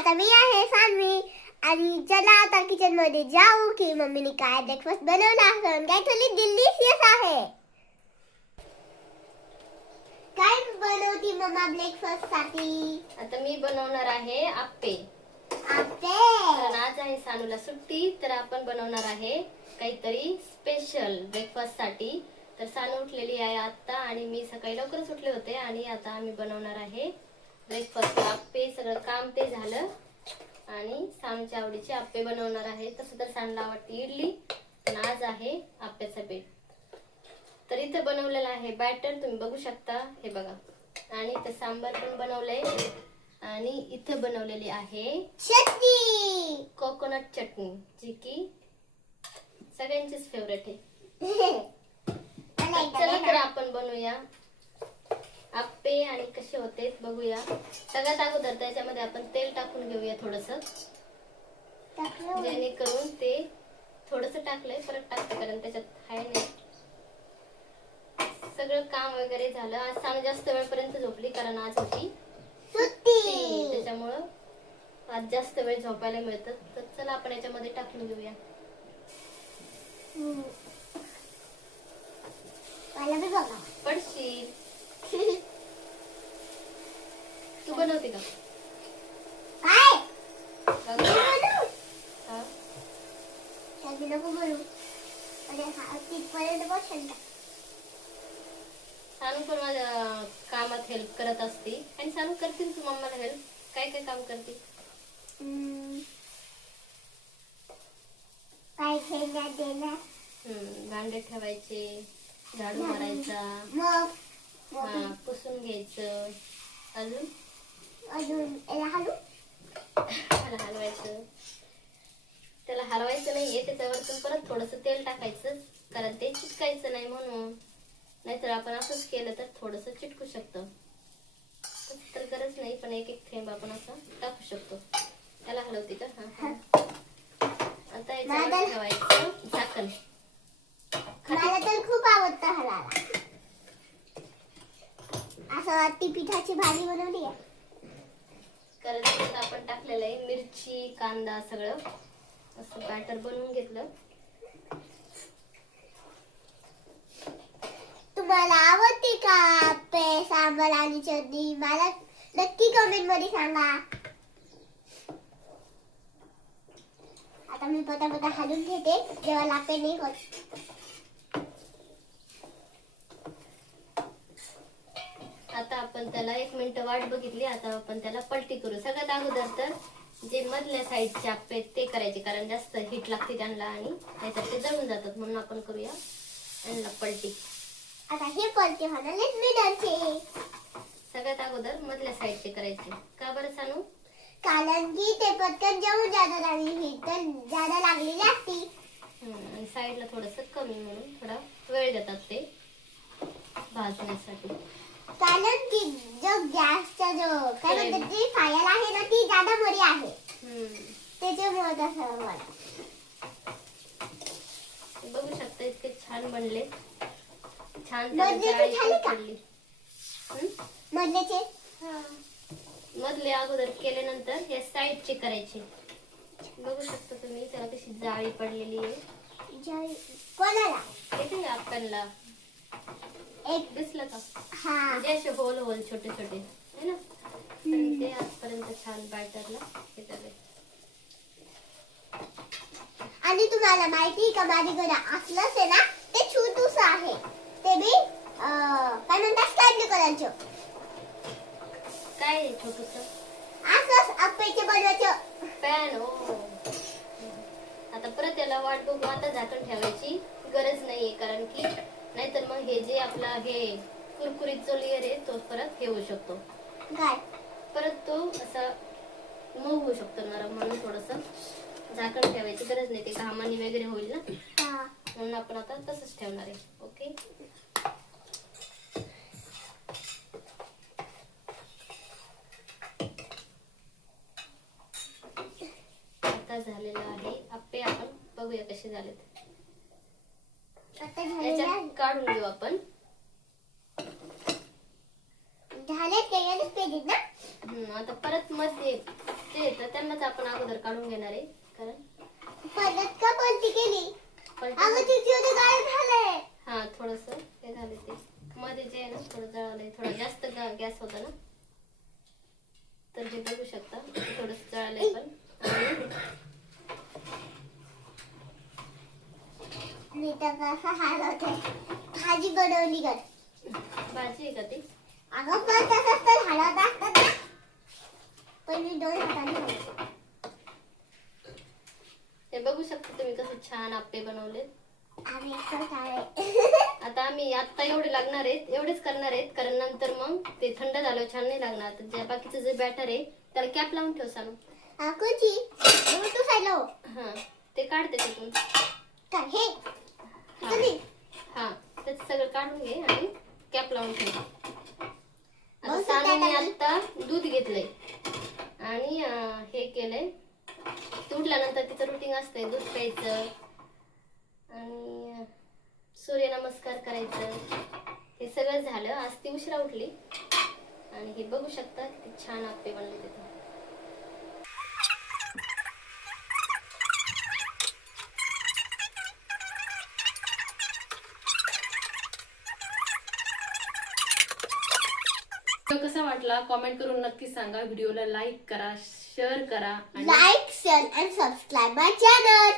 आता मी आहे सानवी. आणि चला आता किचनमध्ये जाऊ की मम्मीने काय ब्रेकफास्ट बनवला असेल काय थोडी डिलिशियस आहे. काय बनवती मम्मा ब्रेकफास्टसाठी? आता मी बनवणार आहे आप्पे. आपे कारण आज आहे सानूला सुट्टी तर आपण बनवणार आहे काहीतरी स्पेशल ब्रेकफास्टसाठी. तर सानू उठलेली आहे आता आणि मी सकाळी लवकरच उठले होते आणि आता आम्ही बनवणार आहे ब्रेकफास्ट आप्पे सगळं काम ते झालं. आणि सानूच्या आवडीचे आप्पे बनवणार आहे. तसं तर सानूला आवडते इडली पण आज आहे आप्याचा बेट तर इथं बनवलेलं आहे बॅटर तुम्ही बघू शकता. हे बघा. आणि इथं सांबार पण बनवलंय. आणि इथं बनवलेली आहे चटणी. कोकोनट चटणी जी की सगळ्यांचीच फेवरेट आहे. चला तर. आपण बनवूया. आप्पे आणि कसे होते बघूया. सगळ्यात अगोदर त्याच्यामध्ये आपण तेल टाकून घेऊया थोडस. टाकलं. जेणेकरून ते थोडस टाकलंय परत टाकते कारण त्याच्यात हाय नाही. सगळं काम वगैरे झालं. आज सानू जास्त वेळपर्यंत झोपली कारण आज होती. त्याच्यामुळं आज जास्त वेळ झोपायला मिळतं. तर चला आपण याच्यामध्ये टाकून घेऊया. हम्म. मला बी बघा पडशील तू बनवते का काय नको तिथपर्यंत बसेल? सानू पण माझ्या कामात हेल्प करत असते. आणि सानू करतील तू मम्माला हेल्प काय काय काम करते? हम्म. काय हम्म, भांडे ठेवायचे झाडू मारायचा मग? पुसून घ्यायचं. अजून? अजून याला हलू त्याला हलवायचं. त्याला हलवायचं नाहीये त्याच्यावरतून परत थोडस तेल टाकायचं कारण ते चिटकायचं नाही म्हणून. नाहीतर आपण असंच केलं तर थोडस चिटकू शकतं. तर गरज नाही पण एक एक थेंब आपण असं टाकू शकतो. त्याला हलवते का? हा आता याच्यावर ठेवायचं झाकण. मला तर खूप आवडतं हलाला असं वाटते पिठाची भाजी बनवली आहे. कारण त्याच्यात आपण टाकलेलं आहे मिरची कांदा सगळं. असं बॅटर बनवून घेतलं. तुम्हाला आवडते का पे सांबार आणि चटणी? मला नक्की कमेंटमध्ये सांगा. आता मी पटापटा हलून घेते. जेव्हा लापे नाही होत आता आपण त्याला एक मिनिट वाट बघितली आता आपण त्याला पलटी करू. सगळ्यात अगोदर तर जे मधल्या साईडचे आप्पे आहेत ते करायचे कारण जास्त हीट लागते त्यांना आणि नाहीतर ते जळून जातात. म्हणून आपण करूया यांना पलटी. आता हे पलटे होणार सगळ्यात अगोदर मधल्या साईडचे करायचे. का बरं सांगू कारण की ते पटकन जेवून जातात आणि ही तर जादा लागलेली असती आणि साईडला थोडस कमी म्हणून थोडा वेळ देतात ते भाजण्यासाठी. कारण की जो गॅसचा जो काय म्हणतात ती फायल आहे ना ती जादा बरी आहे. त्याच्यामुळे तसं मला. बघू शकता इतके छान बनले. छान मधले जाळी झाले का? मधले अगोदर केल्यानंतर हे साईडचे करायचे. बघू शकता तुम्ही त्याला कशी जाळी पडलेली आहे. जय- कोणाला? येते आपल्याला एक दिसलं का? हा. म्हणजे असे होल होल छोटे छोटे. है ना? तर ते आजपर्यंत छान बॅटरला हे. आणि तुम्हाला माहिती का माझ्याकडे असलंच आहे ना ते छोटूस आहे. ते अं, काय म्हणतात ब्लू कलरचं काय छोटस असंच अप्पेचे बनवायचं. पॅन ओ. आता परत त्याला वाट बघू आता झाकण ठेवायची. गरज नाहीये कारण की नाहीतर मग हे जे आपला हे कुरकुरीत जो लेअर आहे तो परत हे होऊ शकतो. काय परत तो असा मऊ होऊ शकतो नरम म्हणून थोडस झाकण ठेवायची गरज नाही ते घामाने वगैरे होईल ना? हा. म्हणून आपण आता तसंच ठेवणार आहे ओके? आता झालेलं आहे आप्पे आपण बघूया कसे झालेत आता झालेलं याच्यात आहे. काढून घेऊ आपण. ते आता परत मध्ये जे येतं त्यांनाच आपण अगोदर काढून घेणार आहे कारण परत का पलटी केली? हा थोडस हे झालं ते. मध्ये जे आहे ना थोडं जळालंय थोडा जास्त गॅस होता ना तर जे बघू शकता थोडस जळालंय पण आणि मी तर कसं हलवते भाजी बनवली कर भाजी आहे का ती अगं पण तसंच तर हलवत असतात ना पण मी दोन हाताने हलवते. हे बघू शकता तुम्ही कसं छान आप्पे बनवले आम्ही आता आम्ही आता एवढे लागणार आहेत एवढेच करणार आहेत कारण नंतर मग ते थंड झाल्यावर छान नाही लागणार. तर जे बाकीचं जे बॅटर आहे त्याला कॅप लावून ठेव सांगू अकुची तू सायलो हा. ते काढ त्याच्यातून काय हे. हा. त्याचं सगळं काढून घे आणि कॅप लावून ठेव. आता सानूने दूध घेतलंय. आणि हे केलंय. ती उठल्यानंतर तिचं रुटीन असतंय दूध प्यायचं. आणि सूर्यनमस्कार करायचं. हे सगळं झालं. आज ती उशिरा उठली. आणि हे बघू शकता किती छान आप्पे बनले तिथे. व्हिडिओ कसा वाटला कॉमेंट करून नक्की सांगा. व्हिडिओला लाईक करा शेअर करा like share and subscribe my channel.